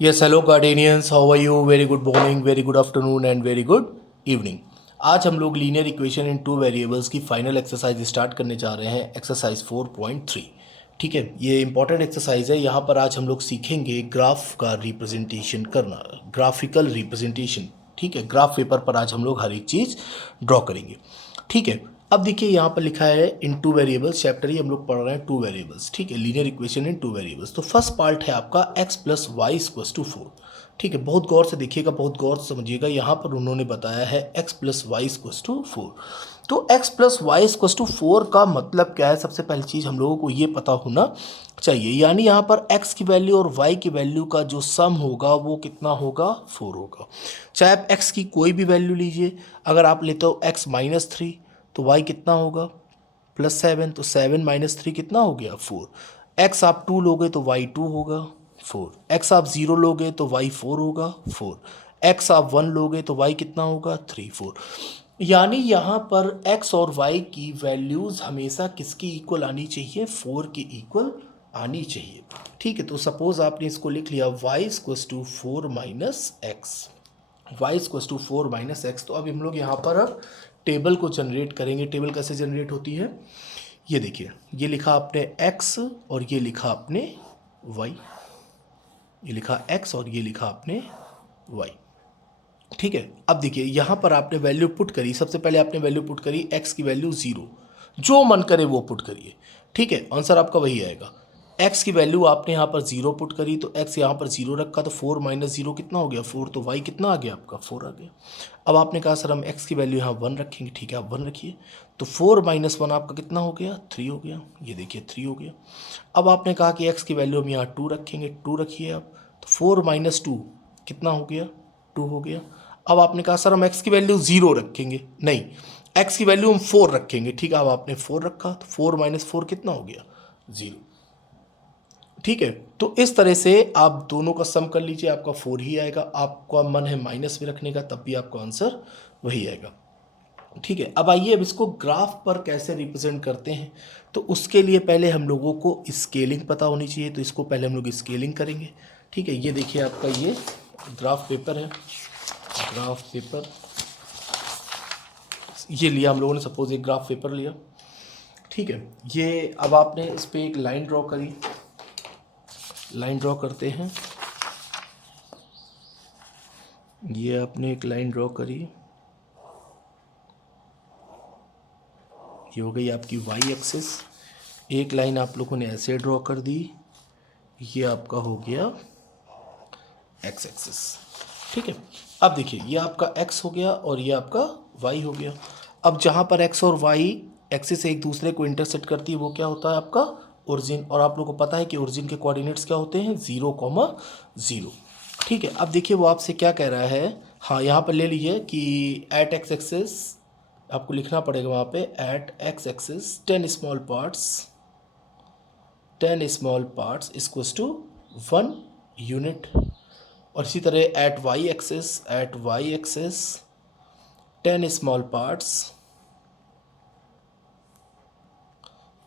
Yes hello Gardenians, how are you? Very good morning, very good afternoon and very good evening. आज हम लोग linear equation in two variables की final exercise start करने जा रहे हैं, एक्सरसाइज 4.3। ठीक है, ये इंपॉर्टेंट एक्सरसाइज है। यहाँ पर आज हम लोग सीखेंगे ग्राफ का रिप्रेजेंटेशन करना, ग्राफिकल रिप्रेजेंटेशन। ठीक है, ग्राफ पेपर पर आज हम लोग हर एक चीज़ ड्रॉ करेंगे। ठीक है, अब देखिए यहाँ पर लिखा है इन टू वेरिएबल्स, चैप्टर ही हम लोग पढ़ रहे हैं टू वेरिएबल्स। ठीक है, linear equation in two variables. तो फर्स्ट पार्ट है आपका x plus y equals to 4। ठीक है, बहुत गौर से देखिएगा, बहुत गौर से समझिएगा। यहाँ पर उन्होंने बताया है x plus y equals to 4। तो x plus y equals to 4 का मतलब क्या है? सबसे पहली चीज़ हम लोगों को ये पता होना चाहिए। यानी यहाँ पर x की वैल्यू और y की वैल्यू का जो सम होगा वो कितना होगा? 4 होगा। चाहे आप x की कोई भी वैल्यू लीजिए। अगर आप लेते हो x माइनस 3 तो y कितना होगा? प्लस 7। तो 7 माइनस 3 कितना हो गया? 4। x आप 2 लोगे तो y 2 होगा 4। x आप 0 लोगे तो y 4 होगा 4। x आप 1 लोगे तो y कितना होगा? 3 4। यानी यहाँ पर x और y की वैल्यूज़ हमेशा किसकी इक्वल आनी चाहिए? 4 के इक्वल आनी चाहिए। ठीक है, तो सपोज आपने इसको लिख लिया y equals to 4 minus x, y equals to 4 minus x. तो अब हम लोग यहाँ पर अब टेबल को जनरेट करेंगे। टेबल कैसे जनरेट होती है? ये देखिए, ये लिखा आपने x और ये लिखा आपने y, ये लिखा x और ये लिखा आपने y। ठीक है, अब देखिए यहाँ पर आपने वैल्यू पुट करी। सबसे पहले आपने वैल्यू पुट करी x की वैल्यू 0, जो मन करे वो पुट करिए। ठीक है, आंसर आपका वही आएगा। x की वैल्यू आपने यहाँ पर 0 पुट करी तो x यहाँ पर 0 रखा तो 4 माइनस 0 कितना हो गया? 4। तो y कितना आ गया आपका? 4 आ गया। अब आपने कहा सर हम x की वैल्यू यहाँ 1 रखेंगे। ठीक है, आप 1 रखिए। तो 4 माइनस 1 आपका कितना हो गया? 3 हो गया। ये देखिए 3 हो गया। अब आपने कहा कि x की वैल्यू हम यहाँ 2 रखेंगे। 2 रखिए आप। तो 4 माइनस 2 कितना हो गया? 2 हो गया। अब आपने कहा सर हम x की वैल्यू 0 रखेंगे। नहीं, x की वैल्यू हम 4 रखेंगे। ठीक है, अब आपने 4 रखा तो 4 माइनस 4 कितना हो गया? 0। ठीक है, तो इस तरह से आप दोनों का सम कर लीजिए, आपका 4 ही आएगा। आपका मन है माइनस में रखने का, तब भी आपका आंसर वही आएगा। ठीक है, अब आइए अब इसको ग्राफ पर कैसे रिप्रेजेंट करते हैं। तो उसके लिए पहले हम लोगों को स्केलिंग पता होनी चाहिए। तो इसको पहले हम लोग स्केलिंग करेंगे। ठीक है, ये देखिए आपका ये ग्राफ पेपर है। ग्राफ पेपर ये लिया हम लोगों ने, सपोज एक ग्राफ पेपर लिया। ठीक है, ये अब आपने इस पर एक लाइन ड्रॉ करी। लाइन ड्रॉ करते हैं। ये आपने एक लाइन ड्रॉ करी, ये हो गई आपकी वाई एक्सिस। एक लाइन आप लोगों ने ऐसे ड्रॉ कर दी, ये आपका हो गया एक्स एक्सिस। ठीक है, अब देखिए ये आपका एक्स हो गया और ये आपका वाई हो गया। अब जहाँ पर एक्स और वाई एक्सिस एक दूसरे को इंटरसेक्ट करती है वो क्या होता है? आपका ओरिजिन। और आप लोगों को पता है कि ओरिजिन के कोऑर्डिनेट्स क्या होते हैं? 0,0। ठीक है, अब देखिए वो आपसे क्या कह रहा है। हाँ, यहाँ पर ले लीजिए कि एट एक्स एक्सिस आपको लिखना पड़ेगा वहाँ पे, at x axis 10 small parts, 10 small parts equals to 1 unit. और इसी तरह at y axis, at y axis 10 small parts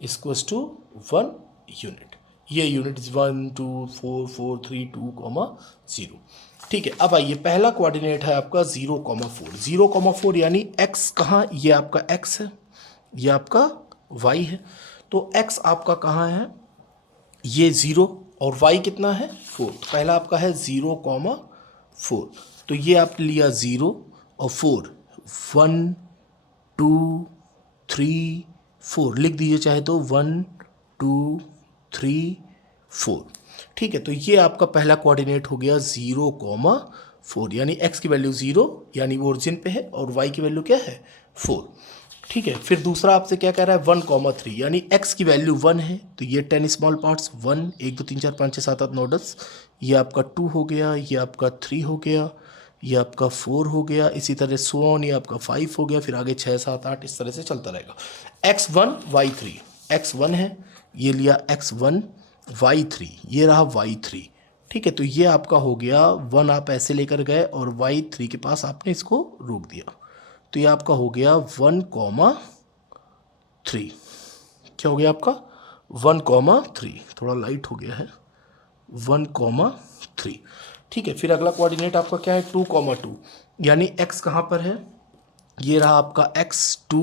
equals to 1 unit. ये यूनिट 1 2 4 4 3 2, 0। ठीक है, अब आइए पहला कोऑर्डिनेट है आपका 0,4। 0,4 यानी x कहाँ? ये आपका x है, ये आपका y है। तो x आपका कहाँ है? ये 0 और y कितना है? 4। तो पहला आपका है 0,4। तो ये आपने लिया 0 और 4, 1 2 3 4 लिख दीजिए चाहे तो, 1 2 3 4। ठीक है, तो ये आपका पहला कोऑर्डिनेट हो गया 0,4। यानी x की वैल्यू 0 यानी वो ओरिजिन पे है और y की वैल्यू क्या है? 4। ठीक है, फिर दूसरा आपसे क्या कह रहा है? 1,3 यानी x की वैल्यू 1 है। तो ये 10 स्मॉल पार्ट्स 1 1 2 3 4 5 6 7 8 9 10। ये आपका 2 हो गया, ये आपका 3 हो गया, ये आपका 4 हो गया, इसी तरह सो ऑन, ये आपका 5 हो गया, फिर आगे 6 7 8 इस तरह से चलता रहेगा। x1 y3, x1 है, ये लिया x1 y3, ये रहा y3। ठीक है, तो ये आपका हो गया 1 आप ऐसे लेकर गए और y3 के पास आपने इसको रोक दिया। तो ये आपका हो गया 1,3। क्या हो गया आपका? 1,3। थोड़ा लाइट हो गया है, 1,3। ठीक है, फिर अगला कोऑर्डिनेट आपका क्या है 2,2, यानी x कहाँ पर है, ये रहा आपका x2,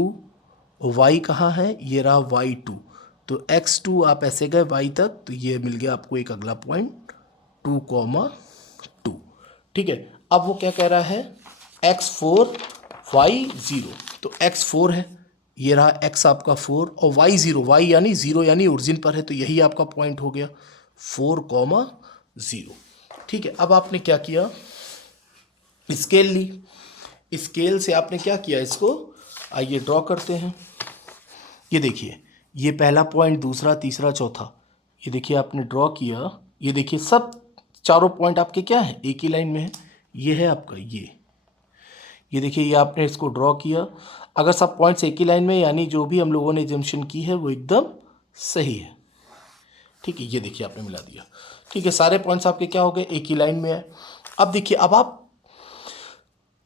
y कहाँ है, ये रहा y2, तो x2 आप ऐसे गए y तक, तो ये मिल गया आपको एक अगला पॉइंट 2,2। ठीक है, अब वो क्या कह रहा है x4 y0, तो x4 है, ये रहा x आपका 4 और y0, y यानी 0 यानी ओरिजिन पर है, तो यही आपका पॉइंट हो गया 4,0। ठीक है, अब आपने क्या किया, स्केल ली, स्केल से आपने क्या किया इसको, आइए ड्रॉ करते हैं। ये देखिए, ये पहला पॉइंट, दूसरा, तीसरा, चौथा, ये देखिए आपने ड्रॉ किया, ये देखिए सब चारों पॉइंट आपके क्या है, एक ही लाइन में है, ये है आपका ये देखिए, ये आपने इसको ड्रॉ किया। अगर सब पॉइंट्स एक ही लाइन में, यानी जो भी हम लोगों ने जंक्शन की है वो एकदम सही है। ठीक है, ये देखिए आपने मिला दिया। ठीक है, सारे पॉइंट्स आपके क्या हो गए, एक ही लाइन में है। अब देखिए, अब आप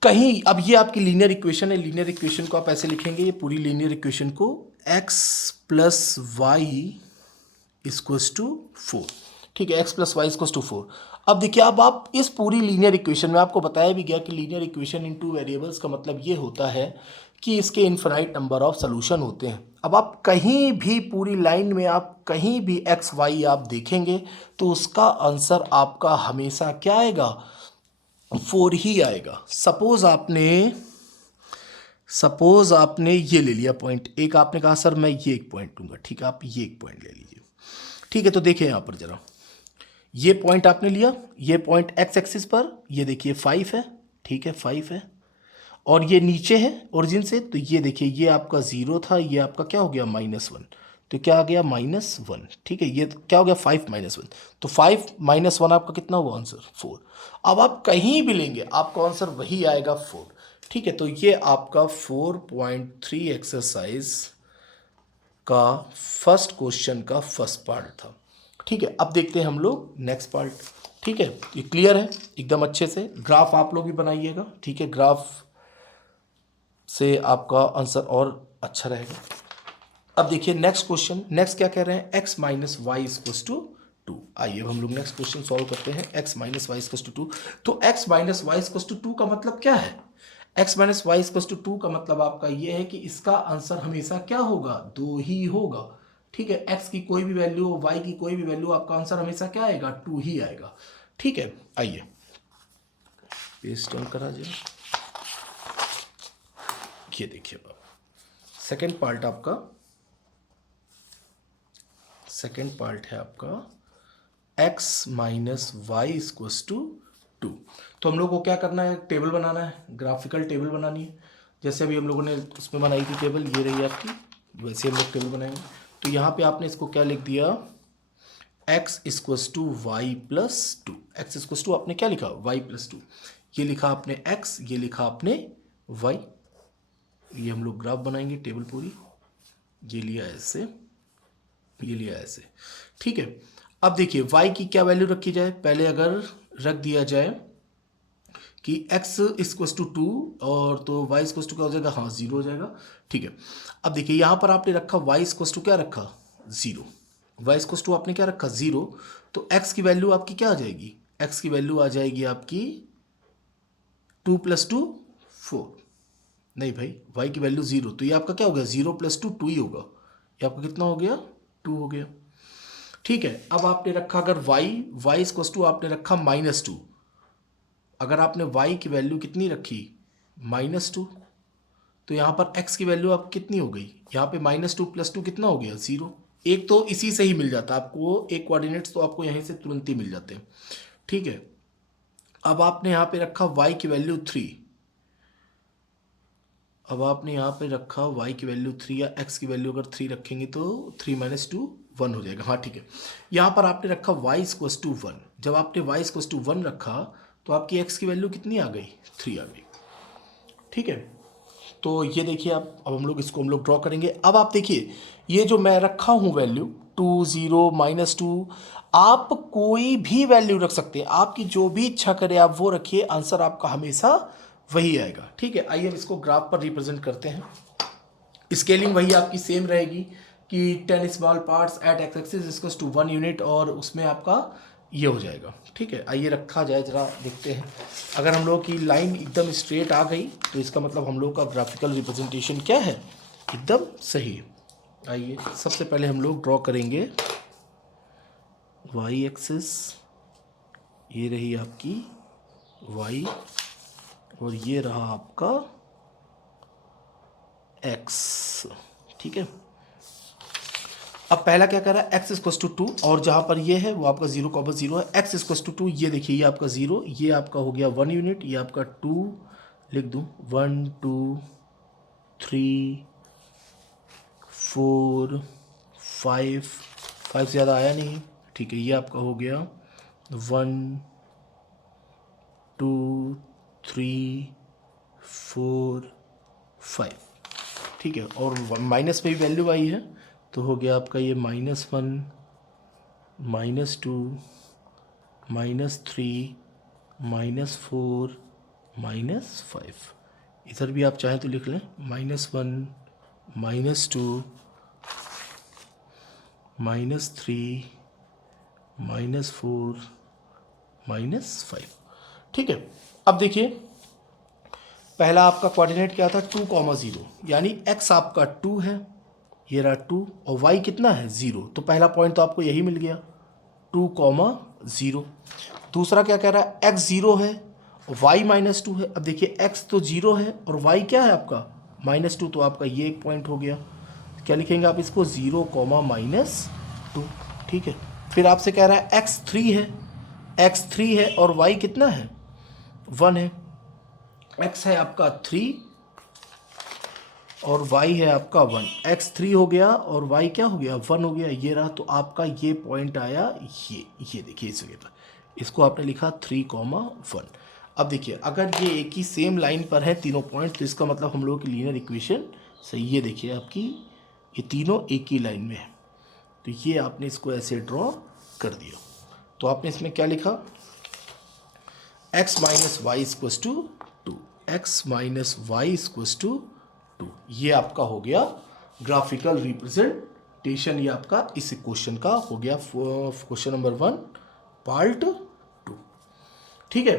कहीं, अब ये आपकी लीनियर इक्वेशन है, लीनियर इक्वेशन को आप ऐसे लिखेंगे, ये पूरी लीनियर इक्वेशन को x plus y equals to 4। ठीक है, x plus y equals to 4। अब देखिए, अब आप इस पूरी लीनियर इक्वेशन में, आपको बताया भी गया कि linear equation in two variables का मतलब ये होता है कि इसके इनफाइनाइट नंबर ऑफ सोल्यूशन होते हैं। अब आप कहीं भी पूरी लाइन में आप कहीं भी x y आप देखेंगे तो उसका आंसर आपका हमेशा क्या आएगा, 4 ही आएगा। सपोज आपने ये ले लिया पॉइंट एक, आपने कहा सर मैं ये एक पॉइंट लूँगा, ठीक है, आप ये एक पॉइंट ले लीजिए। ठीक है, तो देखिए यहाँ पर जरा, ये पॉइंट आपने लिया, ये पॉइंट एक्स एक्सिस पर, ये देखिए 5 है, ठीक है 5 है, और ये नीचे है ओरिजिन से, तो ये देखिए ये आपका 0 था, ये आपका क्या हो गया -1, तो क्या आ गया -1। ठीक है, ये क्या हो गया 5 -1, तो 5 -1 आपका कितना हुआ आंसर 4। अब आप कहीं भी लेंगे आपका आंसर वही आएगा 4। ठीक है, तो ये आपका 4.3 एक्सरसाइज का फर्स्ट क्वेश्चन का फर्स्ट पार्ट था। ठीक है, अब देखते हैं हम लोग नेक्स्ट पार्ट। ठीक है, ये क्लियर है एकदम अच्छे से, ग्राफ आप लोग भी बनाइएगा। ठीक है, ग्राफ से आपका आंसर और अच्छा रहेगा। अब देखिए नेक्स्ट क्वेश्चन, नेक्स्ट क्या कह रहे हैं, x minus y equals to 2। आइए अब हम लोग नेक्स्ट क्वेश्चन सॉल्व करते हैं। x minus y equals to 2, तो x minus y equals to 2 का मतलब क्या है, x minus y equals to 2 का मतलब आपका ये है कि इसका आंसर हमेशा क्या होगा, 2 ही होगा। ठीक है, x की कोई भी वैल्यू, y की कोई भी वैल्यू, आपका आंसर हमेशा क्या आएगा, 2 ही आएगा। ठीक है, आइए पेज टर्न करा जाए, ये देखिए सेकेंड पार्ट आपका, सेकेंड पार्ट है आपका x minus y equals to 2। तो हम लोग को क्या करना है, टेबल बनाना है, ग्राफिकल टेबल बनानी है। जैसे अभी हम लोगों ने उसमें बनाई थी टेबल, ये रही आपकी, वैसे हम लोग टेबल बनाएंगे। तो यहाँ पे आपने इसको क्या लिख दिया, x equals to y plus 2। X equals to आपने क्या लिखा, y प्लस 2, ये लिखा आपने x, ये लिखा आपने y। ये हम लोग ग्राफ बनाएंगे टेबल पूरी, ये लिया ऐसे, ये लिया ऐसे। ठीक है, अब देखिए y की क्या वैल्यू रखी जाए, पहले अगर रख दिया जाए कि x इक्वल्स टू 2 और तो y इक्वल्स टू क्या हो जाएगा, हाँ 0 हो जाएगा। ठीक है, अब देखिए यहाँ पर आपने रखा y इक्वल्स टू क्या रखा 0, y इक्वल्स टू आपने क्या रखा 0, तो x की वैल्यू आपकी क्या आ जाएगी, x की वैल्यू आ जाएगी आपकी 2 + 2 4, नहीं भाई y की वैल्यू 0, तो ये आपका क्या हो गया 0 + 2 2 ही होगा, ये आपका कितना हो गया 2 हो गया। ठीक है, अब आपने रखा अगर y इक्वल्स टू आपने रखा -2, अगर आपने y की वैल्यू कितनी रखी -2, तो यहाँ पर x की वैल्यू आप कितनी हो गई, यहाँ पे -2 + 2 कितना हो गया 0। एक तो इसी से ही मिल जाता आपको, एक कोऑर्डिनेट्स तो आपको यहीं से तुरंत ही मिल जाते हैं। ठीक है, अब आपने यहाँ पे रखा y की वैल्यू 3, अब आपने यहाँ पे रखा y की वैल्यू 3 या x की वैल्यू अगर 3 रखेंगे तो 3 - 2 1 हो जाएगा। हाँ ठीक है, यहाँ पर आपने रखा y इक्वल्स टू 1, जब आपने y इक्वल्स टू 1 रखा तो आपकी x की वैल्यू कितनी आ गई 3 आ गई। ठीक है, तो ये देखिए आप, अब हम लोग इसको हम लोग ड्रॉ करेंगे। अब आप देखिए ये जो मैं रखा हूँ वैल्यू 2 0 -2, आप कोई भी वैल्यू रख सकते हैं, आपकी जो भी इच्छा करे आप वो रखिए, आंसर आपका हमेशा वही आएगा। ठीक है, आइए इसको ग्राफ पर रिप्रेजेंट करते हैं। स्केलिंग वही आपकी सेम रहेगी कि 10 small parts at x axis equals to 1 unit, और उसमें आपका ये हो जाएगा। ठीक है, आइए रखा जाए, ज़रा देखते हैं। अगर हम लोग की लाइन एकदम स्ट्रेट आ गई तो इसका मतलब हम लोग का ग्राफिकल रिप्रेजेंटेशन क्या है, एकदम सही। आइए सबसे पहले हम लोग ड्रॉ करेंगे वाई एक्सिस, ये रही आपकी वाई और ये रहा आपका एक्स। ठीक है, अब पहला क्या कर रहा है, एक्स इक्वस टू 2 और जहाँ पर ये है वो आपका 0,0 है। एक्स इक्वस टू 2, ये देखिए ये आपका 0, ये आपका हो गया 1 यूनिट, ये आपका 2 लिख दूँ, 1 2 3 4 5 5 से ज़्यादा आया नहीं। ठीक है, ये आपका हो गया 1 2 3 4 5। ठीक है, और माइनस पे भी वैल्यू आई है तो हो गया आपका ये -1 -2 -3 -4 -5। इधर भी आप चाहें तो लिख लें -1 -2 -3 -4 -5। ठीक है, अब देखिए पहला आपका कोऑर्डिनेट क्या था, 2,0, यानी x आपका 2 है, ये रहा 2 और y कितना है 0, तो पहला पॉइंट तो आपको यही मिल गया 2,0। दूसरा क्या कह रहा है, x 0 है और y -2 है। अब देखिए x तो 0 है और y क्या है आपका -2, तो आपका ये एक पॉइंट हो गया। क्या लिखेंगे आप इसको 0, -2। ठीक है, फिर आपसे कह रहा है x 3 है, x 3 है और y कितना है 1 है। x है आपका 3 और y है आपका 1, x 3 हो गया और y क्या हो गया 1 हो गया, ये रहा। तो आपका ये पॉइंट आया, ये देखिए इस जगह पर, इसको आपने लिखा 3,1। अब देखिए अगर ये एक ही सेम लाइन पर है तीनों पॉइंट, तो इसका मतलब हम लोग की लीनियर इक्वेशन सही। ये देखिए आपकी ये तीनों एक ही लाइन में है, तो ये आपने इसको ऐसे ड्रॉ कर दिया। तो आपने इसमें क्या लिखा, x minus y equals to 2, x minus y equals to 2। ये आपका हो गया ग्राफिकल रिप्रेजेंटेशन, ये आपका इस क्वेश्चन का हो गया क्वेश्चन नंबर 1 पार्ट 2। ठीक है,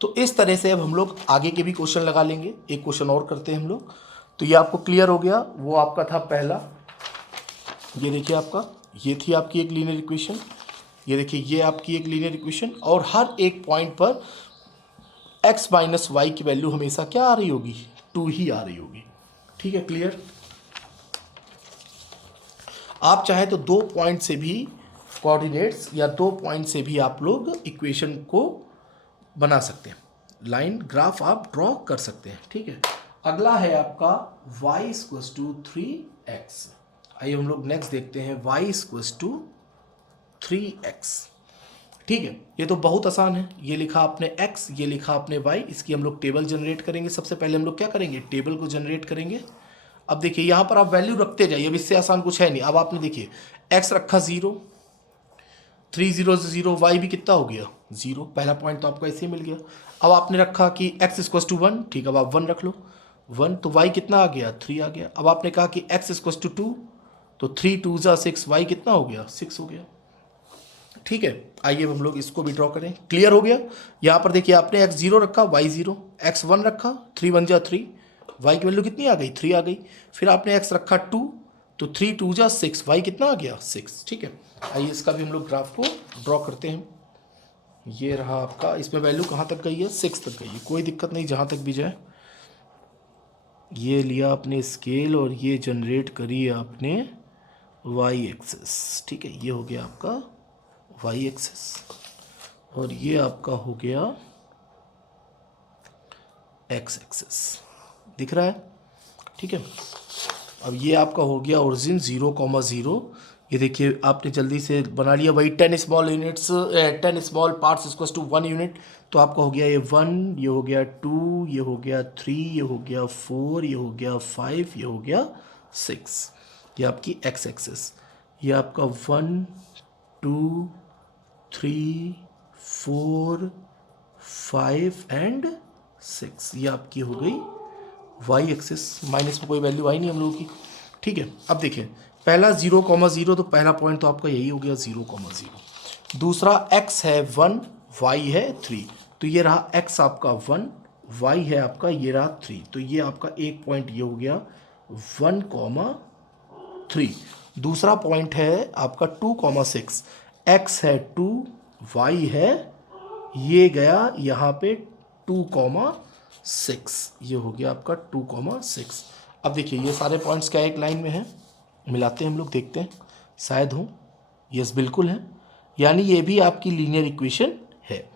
तो इस तरह से अब हम लोग आगे के भी क्वेश्चन लगा लेंगे। एक क्वेश्चन और करते हैं हम लोग, तो ये आपको क्लियर हो गया। वो आपका था पहला, ये देखिए आपका ये थी आपकी एक लीनियर इक्वेशन, ये देखिए ये आपकी एक लीनियर इक्वेशन, और हर एक पॉइंट पर x माइनस वाई की वैल्यू हमेशा क्या आ रही होगी, 2 ही आ रही होगी। ठीक है, क्लियर। आप चाहे तो 2 पॉइंट से भी कोऑर्डिनेट्स या 2 पॉइंट से भी आप लोग इक्वेशन को बना सकते हैं, लाइन ग्राफ आप ड्रॉ कर सकते हैं। ठीक है, अगला है आपका y इक्वल्स टू 3x। आइए हम लोग नेक्स्ट देखते हैं, y इक्वल्स टू 3x। ठीक है, ये तो बहुत आसान है, ये लिखा आपने x, ये लिखा आपने y, इसकी हम लोग टेबल जनरेट करेंगे। सबसे पहले हम लोग क्या करेंगे, टेबल को जनरेट करेंगे। अब देखिए यहाँ पर आप वैल्यू रखते जाइए, अब इससे आसान कुछ है नहीं। अब आपने देखिए x रखा 0, 3 0 से 0, y भी कितना हो गया 0, पहला पॉइंट तो आपको ऐसे ही मिल गया। अब आपने रखा कि x इक्वल्स टू 1, ठीक है, अब आप 1 रख लो 1, तो y कितना आ गया 3 आ गया। अब आपने कहा कि x इक्वल्स टू 2, तो 3 2 जा 6, y कितना हो गया 6 हो गया। ठीक है, आइए हम लोग इसको भी ड्रॉ करें। क्लियर हो गया। यहाँ पर देखिए आपने x 0 रखा, y 0, x 1 रखा, 3 1 जा 3, y की वैल्यू कितनी आ गई 3 आ गई। फिर आपने x रखा 2, तो 3 2 जा 6, y कितना आ गया 6। ठीक है, आइए इसका भी हम लोग ग्राफ को ड्रॉ करते हैं। ये रहा आपका, इसमें वैल्यू कहाँ तक गई है 6 तक गई है, कोई दिक्कत नहीं जहाँ तक भी जाए। ये लिया आपने स्केल और ये जनरेट करी आपने y एक्सेस। ठीक है, ये हो गया आपका y एक्सेस और ये आपका हो गया x एक्सेस, दिख रहा है। ठीक है, अब ये आपका हो गया ओरिजिन 0,0। ये देखिए आपने जल्दी से बना लिया, वही 10 small units 10 small parts equals to 1 unit. तो आपका हो गया ये 1, ये हो गया 2, ये हो गया 3, ये हो गया 4, ये हो गया 5, ये हो गया 6। ये आपकी x एक्सेस, ये आपका 1 2 3 4 5 एंड 6, ये आपकी हो गई y एक्सेस। माइनस में कोई वैल्यू आई नहीं हम लोगों की। ठीक है, अब देखिए पहला 0,0, तो पहला पॉइंट तो आपका यही हो गया 0,0। दूसरा x है 1, y है 3। तो ये रहा x आपका 1, y है आपका ये रहा 3। तो ये आपका एक पॉइंट ये हो गया 1,3। दूसरा पॉइंट है आपका 2,6, x है 2, y है ये गया यहाँ पे 2,6। ये हो गया आपका 2,6। अब देखिए ये सारे पॉइंट्स क्या एक लाइन में हैं, मिलाते हैं हम लोग, देखते हैं शायद हो। यस बिल्कुल है, यानी ये भी आपकी लीनियर इक्वेशन है।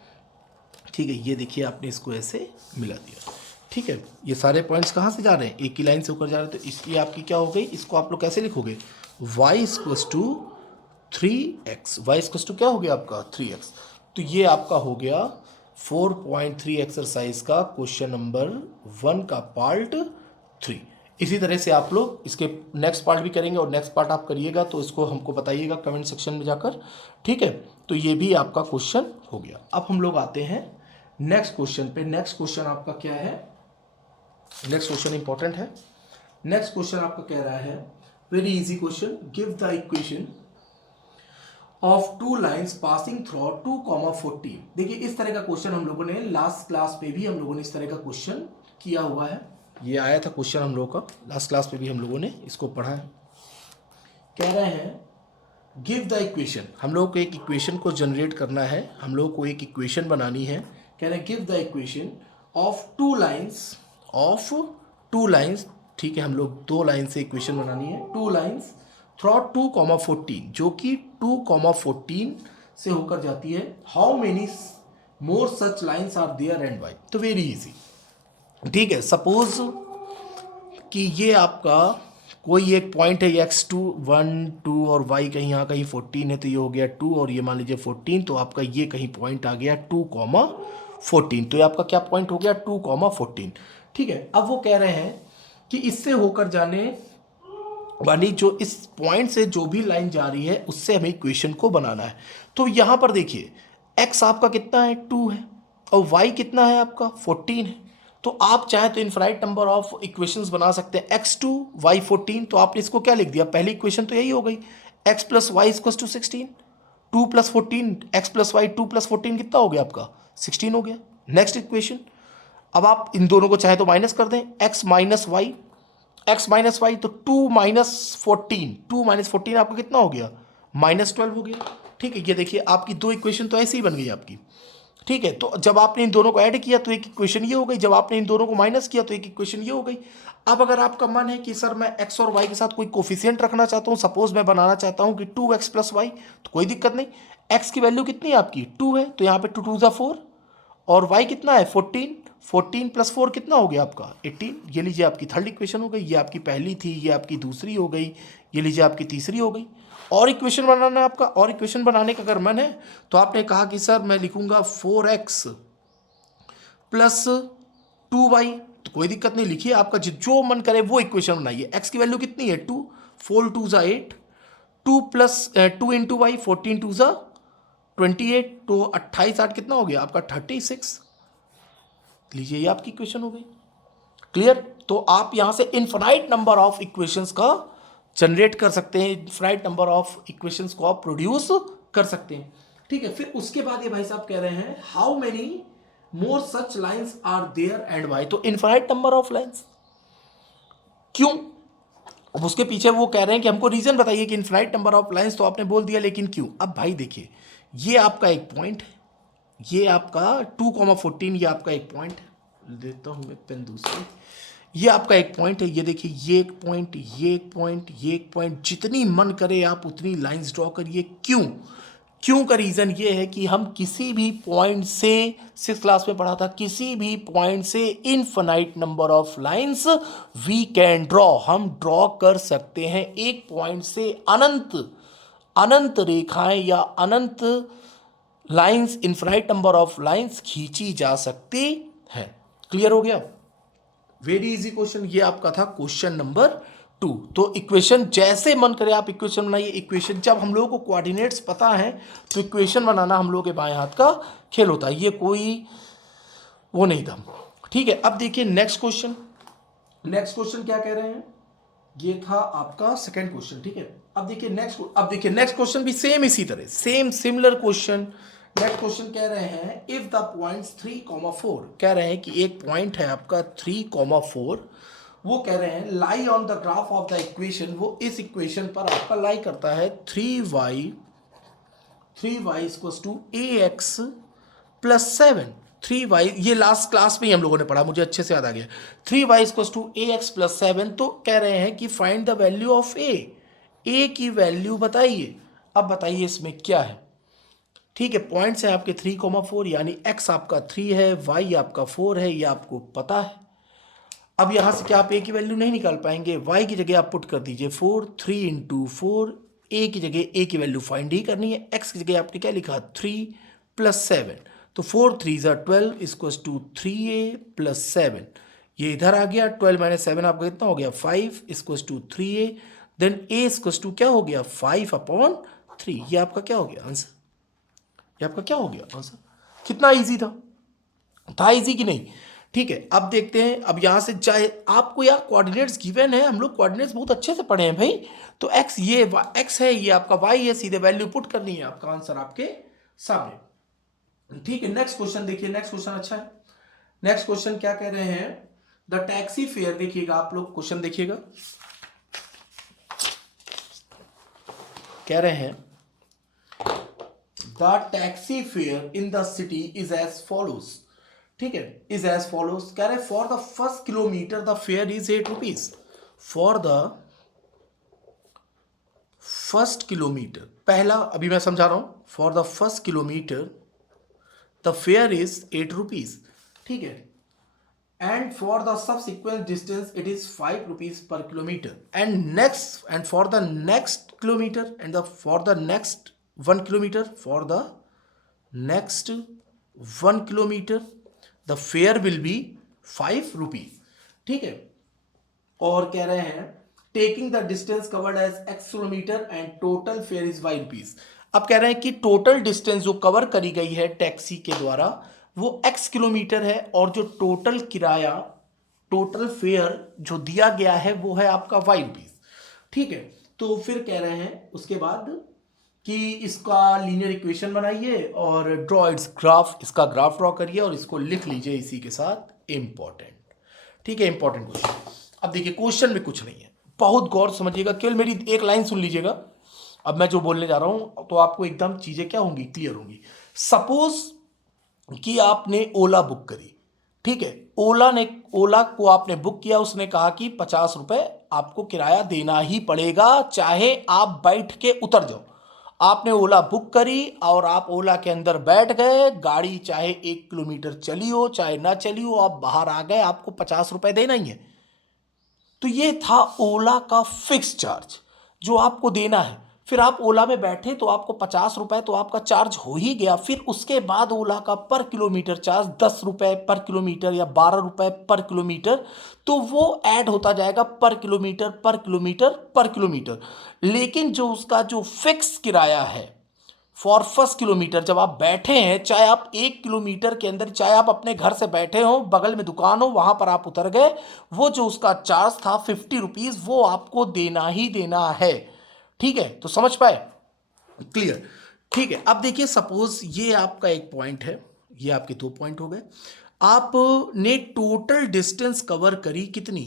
ठीक है, ये देखिए आपने इसको ऐसे मिला दिया। ठीक है, ये सारे पॉइंट्स कहाँ से जा रहे हैं, एक ही लाइन से होकर जा रहे हैं। तो इसलिए आपकी क्या हो गई, इसको आप लोग कैसे लिखोगे, y equals to 3x। y equals to क्या हो गया आपका 3x। तो ये आपका हो गया 4.3 एक्सरसाइज का क्वेश्चन नंबर 1 का पार्ट 3। इसी तरह से आप लोग इसके नेक्स्ट पार्ट भी करेंगे, और नेक्स्ट पार्ट आप करिएगा तो इसको हमको बताइएगा कमेंट सेक्शन में जाकर। ठीक है, तो ये भी आपका क्वेश्चन हो गया। अब हम लोग आते हैं नेक्स्ट क्वेश्चन पे। नेक्स्ट क्वेश्चन आपका क्या है, नेक्स्ट क्वेश्चन इंपॉर्टेंट है। नेक्स्ट क्वेश्चन आपका कह रहा है, very easy question, give the equation of two lines passing through 2,14। देखिए इस तरह का क्वेश्चन हम लोगों ने लास्ट क्लास पे भी हम लोगों ने इस तरह का क्वेश्चन किया हुआ है। ये आया था क्वेश्चन हम लोगों का लास्ट क्लास पे भी हम लोगों ने इसको पढ़ा है। कह रहे हैं गिव द इक्वेशन, हम लोग को एक इक्वेशन को जनरेट करना है, हम लोग को एक इक्वेशन बनानी है। कह रहे हैं give the equation of two lines. ठीक है, हम लोग 2 लाइन से इक्वेशन बनानी है, 2 लाइन्स थ्रू 2,14, जो कि 2,14 से होकर जाती है। How many more such lines are there and why. तो वेरी इजी। ठीक है, सपोज कि ये आपका कोई एक पॉइंट है, x2 1 2 और y कहीं यहाँ कहीं 14 है, तो ये हो गया 2 और ये मान लीजिए 14। तो आपका ये कहीं पॉइंट आ गया 2,14। तो ये आपका क्या पॉइंट हो गया 2,14। ठीक है, अब वो कह रहे हैं कि इससे होकर जाने वाली जो इस पॉइंट से जो भी लाइन जा रही है उससे हमें इक्वेशन को बनाना है। तो यहाँ पर देखिए x आपका कितना है 2 है, और y कितना है आपका 14 है। तो आप चाहे तो इनफाइनाइट नंबर ऑफ इक्वेशंस बना सकते हैं, x2 y 14। तो आपने इसको क्या लिख दिया, पहली इक्वेशन तो यही हो गई, x plus y equals to 16, 2 plus 14 x plus y 2 plus 14 कितना हो गया आपका 16 हो गया। नेक्स्ट इक्वेशन, अब आप इन दोनों को चाहे तो माइनस कर दें, x माइनस वाई तो 2 माइनस 14 आपका कितना हो गया -12 हो गया। ठीक है, ये देखिए आपकी 2 इक्वेशन तो ऐसे ही बन गई आपकी। ठीक है, तो जब आपने इन दोनों को ऐड किया तो एक इक्वेशन ये हो गई, जब आपने इन दोनों को माइनस किया तो एक इक्वेशन ये हो गई। अब अगर आपका मन है कि सर मैं x और y के साथ कोई कोफिशिएंट रखना चाहता हूँ, सपोज मैं बनाना चाहता हूँ कि 2x प्लस वाई, तो कोई दिक्कत नहीं। x की वैल्यू कितनी है आपकी 2 है, तो यहाँ पे 2 2 ज़ा 4, और y कितना है 14 प्लस 4 कितना हो गया आपका 18। ये लीजिए आपकी थर्ड इक्वेशन हो गई, ये आपकी पहली थी, ये आपकी दूसरी हो गई, ये लीजिए आपकी तीसरी हो गई। और इक्वेशन बनाना है आपका, और इक्वेशन बनाने का अगर मन है तो आपने कहा कि सर मैं लिखूंगा 4x प्लस 2y, तो कोई दिक्कत नहीं, लिखिए आपका जो मन करे वो इक्वेशन बनाइए। x की वैल्यू कितनी है 2, 4 2 ज़ा 8, 2 प्लस 2 इंटू वाई 14 2 ज़ा 28, तो 28 8 कितना हो गया आपका 36। लीजिए ये आपकी इक्वेशन हो गई। क्लियर। तो आप यहां से इनफाइनाइट नंबर ऑफ इक्वेशंस का जनरेट कर सकते हैं, इनफाइनाइट नंबर ऑफ इक्वेशंस को आप प्रोड्यूस कर सकते हैं। ठीक है, फिर उसके बाद ये भाई साहब कह रहे हैं how many more such lines are there and why. तो इनफाइनाइट नंबर ऑफ लाइंस क्यों, अब उसके पीछे वो कह रहे हैं कि हमको रीजन बताइए कि इनफाइनाइट नंबर ऑफ लाइंस, तो आपने बोल दिया लेकिन क्यों। अब भाई देखिए ये आपका एक पॉइंट है, ये आपका 2,14, ये आपका एक पॉइंट है, देता हूं मैं पेन दूसरी, ये आपका एक पॉइंट है, ये देखिए ये एक पॉइंट, ये एक पॉइंट, ये एक पॉइंट, जितनी मन करे आप उतनी लाइंस ड्रॉ करिए। क्यों का रीज़न ये है कि हम किसी भी पॉइंट से, 6th क्लास में पढ़ा था, किसी भी पॉइंट से infinite number of lines we can draw, हम ड्रॉ कर सकते हैं। एक पॉइंट से अनंत रेखाएं या अनंत lines, infinite number of lines खींची जा सकती है। क्लियर हो गया, वेरी इजी क्वेश्चन। ये आपका था क्वेश्चन नंबर 2। तो इक्वेशन जैसे मन करे आप इक्वेशन बनाइए। इक्वेशन जब हम लोगों को कोऑर्डिनेट्स पता है तो इक्वेशन बनाना हम लोगों के बाएं हाथ का खेल होता है, ये कोई वो नहीं था। ठीक है, अब देखिए नेक्स्ट क्वेश्चन क्या कह रहे हैं, ये था आपका सेकंड क्वेश्चन, ठीक है। अब देखिए नेक्स्ट क्वेश्चन भी सेम इसी तरह, same similar question. Next question कह रहे हैं इफ द पॉइंट्स 3,4, कह रहे हैं कि एक पॉइंट है आपका 3,4, वो कह रहे हैं lie on the graph of the equation, वो इस इक्वेशन पर आपका लाई करता है 3y equals to ax plus 7। 3y, ये लास्ट क्लास में ही हम लोगों ने पढ़ा, मुझे अच्छे से याद आ गया। 3y equals to ax plus 7। तो कह रहे हैं कि find the value of a की वैल्यू बताइए। अब बताइए इसमें क्या है, ठीक है। पॉइंट्स है आपके 3,4, यानी x आपका 3 है, y आपका 4 है, ये आपको पता है। अब यहां से क्या आप a की वैल्यू नहीं निकाल पाएंगे, y की जगह आप पुट कर दीजिए 4, 3 इंटू 4, a की जगह a की वैल्यू फाइंड ही करनी है, x की जगह आपने क्या लिखा 3 प्लस 7, तो 4 3 ज़ा 12 इक्वल्स टू 3a प्लस 7। ये इधर आ गया, 12 माइनस 7 आपका कितना हो गया 5 equals to 3a, then a equals to क्या हो गया 5/3। ये आपका क्या हो गया आंसर, ये आपका क्या हो गया आंसर। कितना इजी था इजी कि नहीं, ठीक है। अब देखते हैं, अब यहां से चाहे आपको यार कोऑर्डिनेट्स गिवन है, हम लोग कोऑर्डिनेट्स बहुत अच्छे से पढ़े हैं भाई। तो x, ये x है, ये आपका y है, सीधे वैल्यू पुट करनी है, आपका आंसर आपके सामने, ठीक है। नेक्स्ट क्वेश्चन देखिए, नेक्स्ट क्वेश्चन अच्छा है। नेक्स्ट क्वेश्चन क्या कह रहे हैं, द टैक्सी फेयर, देखिएगा आप लोग क्वेश्चन देखिएगा, कह रहे हैं the taxi fare in the city is as follows, ठीक है, इज एज फॉलोज। कह रहे for the first kilometre the fare is 8 rupees. For the first kilometre, पहला अभी मैं समझा रहा हूं, for the first kilometre the fare is 8 rupees, ठीक है। And for the subsequent distance it is 5 rupees per kilometre, and for the next kilometre, and for the next 1 kilometre, for the next 1 kilometre the fare will be 5 rupees, ठीक है। और कह रहे हैं taking the distance covered as x kilometre and total fare is 5 rupees. अब कह रहे हैं कि टोटल डिस्टेंस जो कवर करी गई है टैक्सी के द्वारा वो x किलोमीटर है, और जो टोटल किराया, टोटल फेयर जो दिया गया है वो है आपका 5 रुपीज, ठीक है। तो फिर कह रहे हैं उसके बाद कि इसका लीनियर इक्वेशन बनाइए और ड्रॉ इट्स ग्राफ, इसका ग्राफ ड्रॉ करिए और इसको लिख लीजिए इसी के साथ इंपॉर्टेंट, ठीक है। Important question. अब देखिए क्वेश्चन में कुछ नहीं है, बहुत गौर समझिएगा, केवल मेरी एक लाइन सुन लीजिएगा। अब मैं जो बोलने जा रहा हूं तो आपको एकदम चीजें क्या होंगी, क्लियर होंगी। सपोज कि आपने ओला बुक करी, ठीक है। ओला को आपने बुक किया, उसने कहा कि 50 रुपए आपको किराया देना ही पड़ेगा, चाहे आप बैठ के उतर जाओ। आपने ओला बुक करी और आप ओला के अंदर बैठ गए, गाड़ी चाहे 1 किलोमीटर चली हो चाहे ना चली हो, आप बाहर आ गए, आपको 50 रुपए देना ही है। तो ये था ओला का फिक्स चार्ज जो आपको देना है। फिर आप ओला में बैठे तो आपको 50 रुपए तो आपका चार्ज हो ही गया। फिर उसके बाद ओला का पर किलोमीटर चार्ज 10 रुपए पर किलोमीटर या 12 रुपए पर किलोमीटर, तो वो ऐड होता जाएगा पर किलोमीटर पर किलोमीटर पर किलोमीटर। लेकिन जो उसका जो फिक्स किराया है फॉर फर्स्ट किलोमीटर, जब आप बैठे हैं, चाहे आप 1 किलोमीटर के अंदर, चाहे आप अपने घर से बैठे हो, बगल में दुकान हो, वहां पर आप उतर गए, वो जो उसका चार्ज था 50 रुपीज, वो आपको देना ही देना है, ठीक है। तो समझ पाए, क्लियर, ठीक है। अब देखिए सपोज ये आपका एक पॉइंट है, ये आपके 2 पॉइंट हो गए। आपने टोटल डिस्टेंस कवर करी कितनी,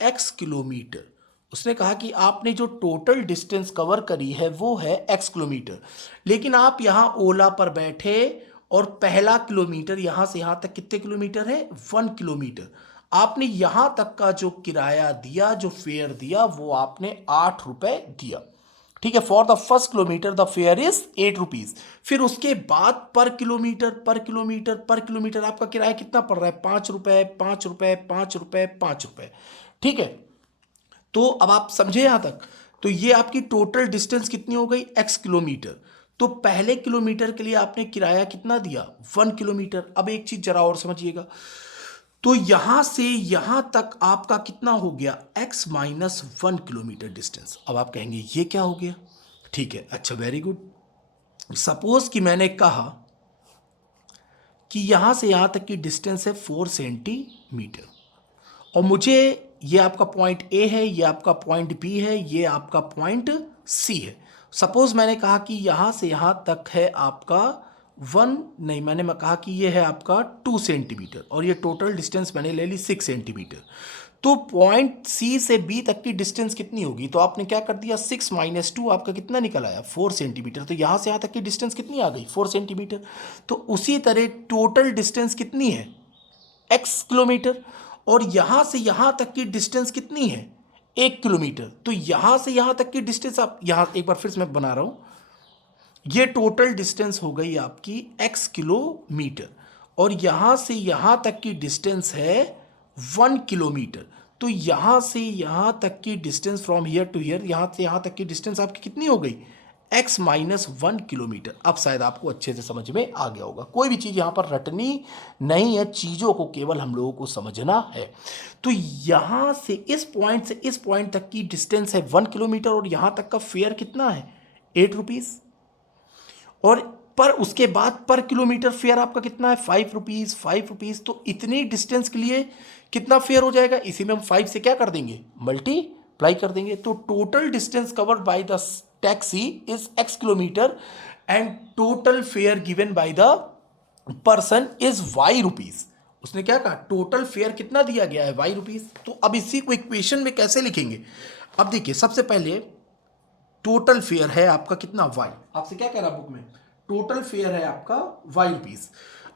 x किलोमीटर। उसने कहा कि आपने जो टोटल डिस्टेंस कवर करी है वो है x किलोमीटर, लेकिन आप यहां ओला पर बैठे और पहला किलोमीटर यहां से यहां तक कितने किलोमीटर है 1 किलोमीटर। आपने यहां तक का जो किराया दिया, जो फेयर दिया, वो आपने 8 रुपए दिया, ठीक है। For the first kilometre the fare is 8 rupees. फिर उसके बाद पर किलोमीटर पर किलोमीटर पर किलोमीटर आपका किराया कितना पड़ रहा है, 5 रुपए 5 रुपए 5 रुपए 5 रुपए, ठीक है। तो अब आप समझे यहां तक, तो ये आपकी टोटल डिस्टेंस कितनी हो गई x किलोमीटर। तो पहले किलोमीटर के लिए आपने किराया कितना दिया 1 किलोमीटर। अब एक चीज जरा और समझिएगा, तो यहां से यहां तक आपका कितना हो गया x माइनस 1 किलोमीटर डिस्टेंस। अब आप कहेंगे ये क्या हो गया, ठीक है, अच्छा वेरी गुड। सपोज कि मैंने कहा कि यहां से यहां तक की डिस्टेंस है 4 सेंटीमीटर और मुझे ये आपका पॉइंट ए है, ये आपका पॉइंट बी है, ये आपका पॉइंट सी है। सपोज मैंने कहा कि यहाँ से यहाँ तक है आपका मैंने कहा कि ये है आपका 2 सेंटीमीटर और ये टोटल डिस्टेंस मैंने ले ली 6 सेंटीमीटर। तो पॉइंट सी से बी तक की डिस्टेंस कितनी होगी? तो आपने क्या कर दिया, 6 - 2 आपका कितना निकल आया, 4 सेंटीमीटर। तो यहाँ से यहाँ तक की डिस्टेंस कितनी आ गई, 4 सेंटीमीटर। तो उसी तरह टोटल डिस्टेंस कितनी है, x किलोमीटर। और यहाँ से यहाँ तक की डिस्टेंस कितनी है, 1 किलोमीटर। तो यहाँ से यहाँ तक की डिस्टेंस, आप यहाँ एक बार फिर से मैं बना रहा हूँ, ये टोटल डिस्टेंस हो गई आपकी x किलोमीटर और यहाँ से यहाँ तक की डिस्टेंस है 1 किलोमीटर। तो यहाँ से यहाँ तक की distance from here to here, यहाँ से यहाँ तक की डिस्टेंस आपकी कितनी हो गई, x - 1 किलोमीटर। अब शायद आपको अच्छे से समझ में आ गया होगा। कोई भी चीज़ यहाँ पर रटनी नहीं है, चीज़ों को केवल हम लोगों को समझना है। तो यहाँ से इस पॉइंट से इस पॉइंट तक की डिस्टेंस है 1 किलोमीटर और यहाँ तक का फेयर कितना है, 8 रुपीज़। और पर उसके बाद पर किलोमीटर फेयर आपका कितना है, 5 रुपीज़, 5 रुपीज़। तो इतनी डिस्टेंस के लिए कितना फेयर हो जाएगा, इसी में हम 5 से क्या कर देंगे, मल्टीप्लाई कर देंगे। तो total distance covered by the taxi is x kilometre and total fair given by the person is y rupees. उसने क्या कहा, टोटल फेयर कितना दिया गया है, y रुपीज़। तो अब इसी को इक्वेशन में कैसे लिखेंगे? अब देखिए, सबसे पहले टोटल फेयर है आपका कितना, y। आपसे क्या कह रहा बुक में, टोटल फेयर है आपका y रुपीज़।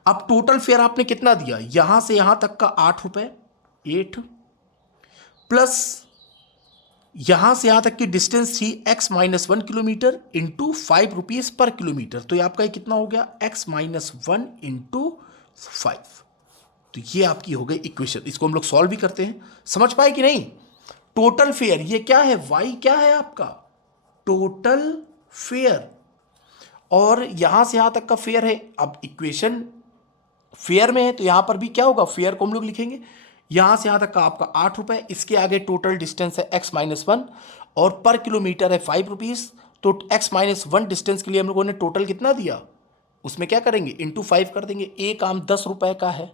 अब टोटल फेयर आपने कितना दिया, यहां से यहां तक का 8 रुपए, 8 प्लस यहां से यहां तक की डिस्टेंस थी x - 1 किलोमीटर इंटू 5 रुपीज़ पर किलोमीटर। तो ये आपका कितना हो गया, x - 1 इंटू 5। तो ये आपकी हो गई इक्वेशन। इसको हम लोग सॉल्व भी करते हैं, समझ पाए कि नहीं। टोटल फेयर ये क्या है, y क्या है आपका, टोटल फेयर, और यहां से यहां तक का फेयर है। अब इक्वेशन फेयर में है तो यहां पर भी क्या होगा, फेयर को हम लोग लिखेंगे। यहां से यहां तक का आपका 8 रुपए, इसके आगे टोटल डिस्टेंस है x - 1 और पर किलोमीटर है 5 रुपीज़। तो x - 1 डिस्टेंस के लिए हम लोगों ने टोटल कितना दिया, उसमें क्या करेंगे, इंटू 5 कर देंगे। एक आम 10 रुपए का है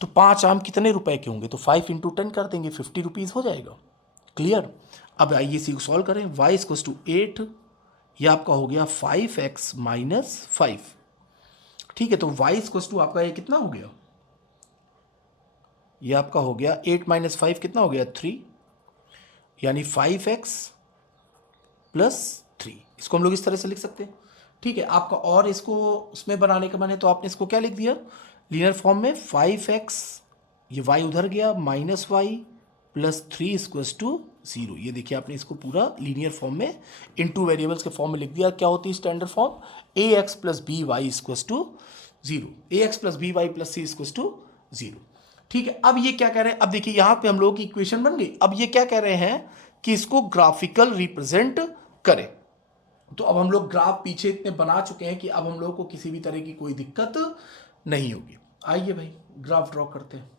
तो 5 आम कितने रुपए के होंगे, तो 5 × 10 कर देंगे, 50 रुपीज़ हो जाएगा। क्लियर। अब आइए इसी को सॉल्व करें। y = 8, यह आपका हो गया 5x - 5। ठीक है, तो y = आपका ये कितना हो गया, ये आपका हो गया 8 - 5 कितना हो गया, 3, यानी 5x + 3। इसको हम लोग इस तरह से लिख सकते हैं। ठीक है, आपका और इसको उसमें बनाने का मन है तो आपने इसको क्या लिख दिया, लीनियर फॉर्म में 5x, ये y उधर गया, -y + 3 = 0। ये देखिए आपने इसको पूरा लीनियर फॉर्म में इन टू वेरिएबल्स के फॉर्म में लिख दिया। क्या होती है standard form, ax + by = 0, ax + by + c = 0। ठीक है, अब ये क्या कह रहे हैं, अब देखिए यहाँ पे हम लोगों की इक्वेशन बन गई। अब ये क्या कह रहे हैं कि इसको ग्राफिकल रिप्रेजेंट करें। तो अब हम लोग ग्राफ पीछे इतने बना चुके हैं कि अब हम लोग को किसी भी तरह की कोई दिक्कत नहीं होगी। आइए भाई ग्राफ ड्रॉ करते हैं।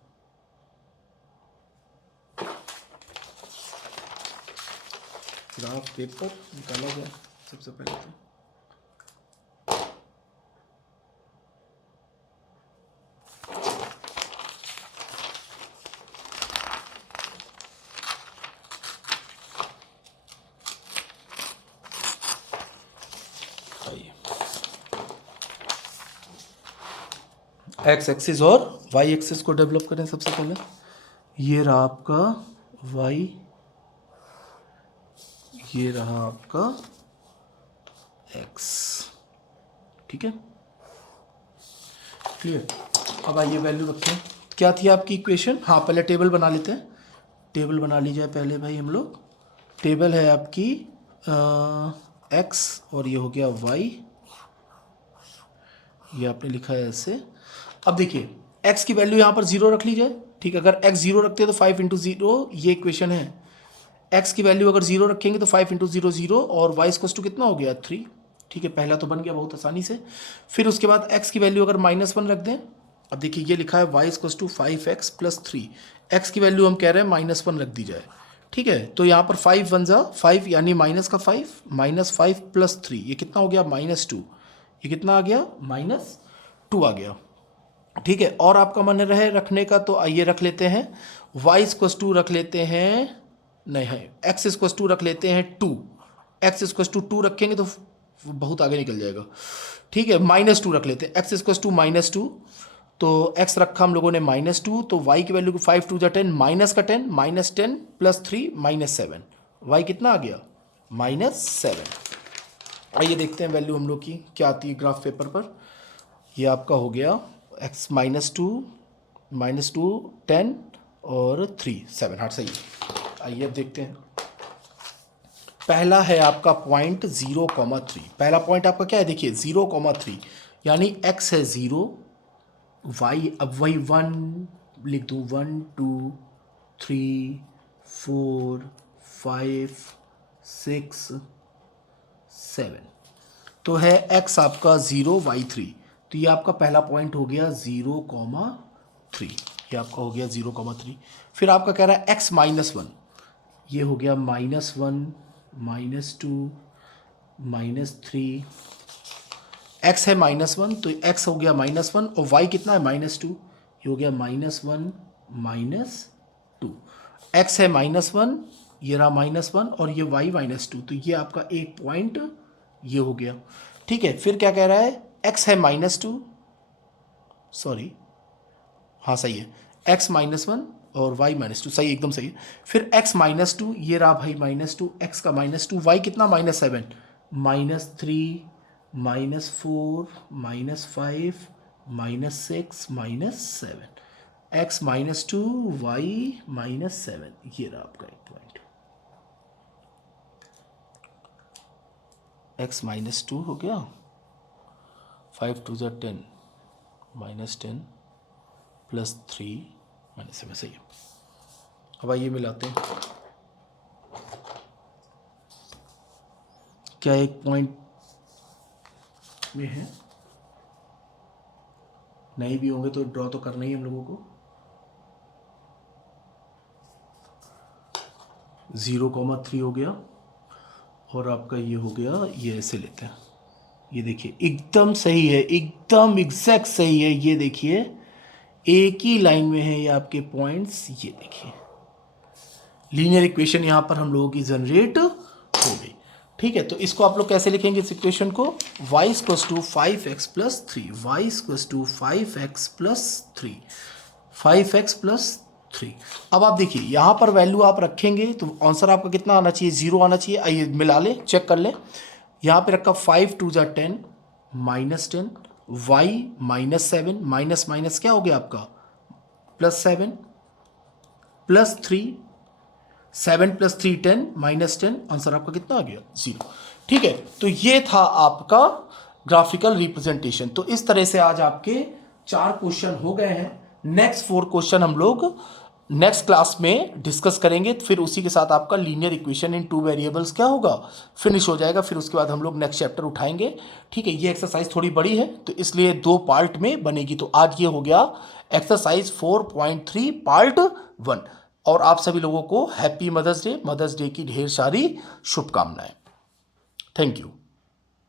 ग्राफ पेपर निकाला जाए सबसे पहले तो। एक्स एक्सिस और वाई एक्सिस को डेवलप करें सबसे पहले। ये रहा आपका वाई, ये रहा आपका एक्स। ठीक है, क्लियर। अब आइए वैल्यू रखते हैं। क्या थी आपकी इक्वेशन, हाँ पहले टेबल बना लेते हैं। टेबल बना लीजिए पहले भाई हम लोग। टेबल है आपकी एक्स और ये हो गया वाई, ये आपने लिखा है ऐसे। अब देखिए x की वैल्यू यहाँ पर 0 रख ली जाए। ठीक है, अगर x 0 रखते हैं तो 5 × 0, ये इक्वेशन है। x की वैल्यू अगर 0 रखेंगे तो 5 × 0 0 और y = कितना हो गया, 3। ठीक है, पहला तो बन गया बहुत आसानी से। फिर उसके बाद x की वैल्यू अगर -1 रख दें। अब देखिए ये लिखा है y = 5x + 3, x की वैल्यू हम कह रहे हैं -1 रख दी जाए। ठीक है, तो यहाँ पर 5 × 1 = 5 यानी -5 -5 + 3, ये कितना हो गया, -2। ये कितना आ गया, -2 आ गया। ठीक है, और आपका मन रहे रखने का तो आइए रख लेते हैं y=2 रख लेते हैं, नहीं है x=2 रख लेते हैं 2, x=2 रखेंगे तो बहुत आगे निकल जाएगा। ठीक है, -2 रख लेते हैं, x=-2, तो x रखा हम लोगों ने -2, तो y की वैल्यू 5 2 10, माइनस का 10, -10 + 3 -7, y कितना आ गया -7। आइए देखते हैं वैल्यू हम लोग की क्या आती है ग्राफ पेपर पर। ये आपका हो गया x -2 10 और 3 7, हाँ सही है। आइए अब देखते हैं, पहला है आपका पॉइंट 0,3। पहला पॉइंट आपका क्या है, देखिए 0,3, यानी x है 0, y अब वही 1 लिख दूँ, 1 2 3 4 5 6 7, तो है x आपका 0 y 3, तो ये आपका पहला पॉइंट हो गया 0,3, ये आपका हो गया 0,3। फिर आपका कह रहा है x -1, ये हो गया -1 -2 -3, x है -1 तो x हो गया -1 और y कितना है -2, ये हो गया -1 -2, x है -1, ये रहा -1 और ये y -2, तो ये आपका एक पॉइंट ये हो गया। ठीक है, फिर क्या कह रहा है, x है -2, सॉरी हाँ सही है, x -1 और y -2, सही एकदम सही है। फिर x -2, ये रहा भाई -2, x का -2, y कितना -7, -3 -4 -5 -6 -7, x -2 y -7, ये रहा आपका एक पॉइंट, x -2 हो गया, 5 2 10 -10 + 3 -7, सही है। अब आइए मिलाते हैं, क्या एक पॉइंट में है, नहीं भी होंगे तो ड्रॉ तो करना ही हम लोगों को। 0,3 हो गया और आपका ये हो गया, ये ऐसे लेते हैं, ये देखिए एकदम सही है, एकदम एग्जैक्ट सही है। ये देखिए एक ही लाइन में है ये आपके पॉइंट्स, ये देखिए लीनियर इक्वेशन यहाँ पर हम लोगों की जनरेट हो गई। ठीक है, तो इसको आप लोग कैसे लिखेंगे इस इक्वेशन को, y = 5x + 3, y = 5x + 3, 5x + 3। अब आप देखिए यहाँ पर वैल्यू आप रखेंगे तो आंसर आपका कितना आना चाहिए, 0 आना चाहिए। आइए मिला लें, चेक कर लें, यहाँ पे रखा 5 2 10 -10, y -7 माइनस माइनस क्या हो गया आपका +7 +3, 7 + 3 10 -10, आंसर आपका कितना आ गया 0। ठीक है, तो ये था आपका ग्राफिकल रिप्रेजेंटेशन। तो इस तरह से आज आपके 4 क्वेश्चन हो गए हैं। नेक्स्ट 4 क्वेश्चन हम लोग नेक्स्ट क्लास में डिस्कस करेंगे, फिर उसी के साथ आपका लीनियर इक्वेशन इन 2 वेरिएबल्स क्या होगा, फिनिश हो जाएगा। फिर उसके बाद हम लोग नेक्स्ट चैप्टर उठाएंगे। ठीक है, ये एक्सरसाइज थोड़ी बड़ी है तो इसलिए 2 पार्ट में बनेगी। तो आज ये हो गया एक्सरसाइज 4.3 पार्ट 1। और आप सभी लोगों को हैप्पी मदर्स डे की ढेर सारी शुभकामनाएं। Thank you.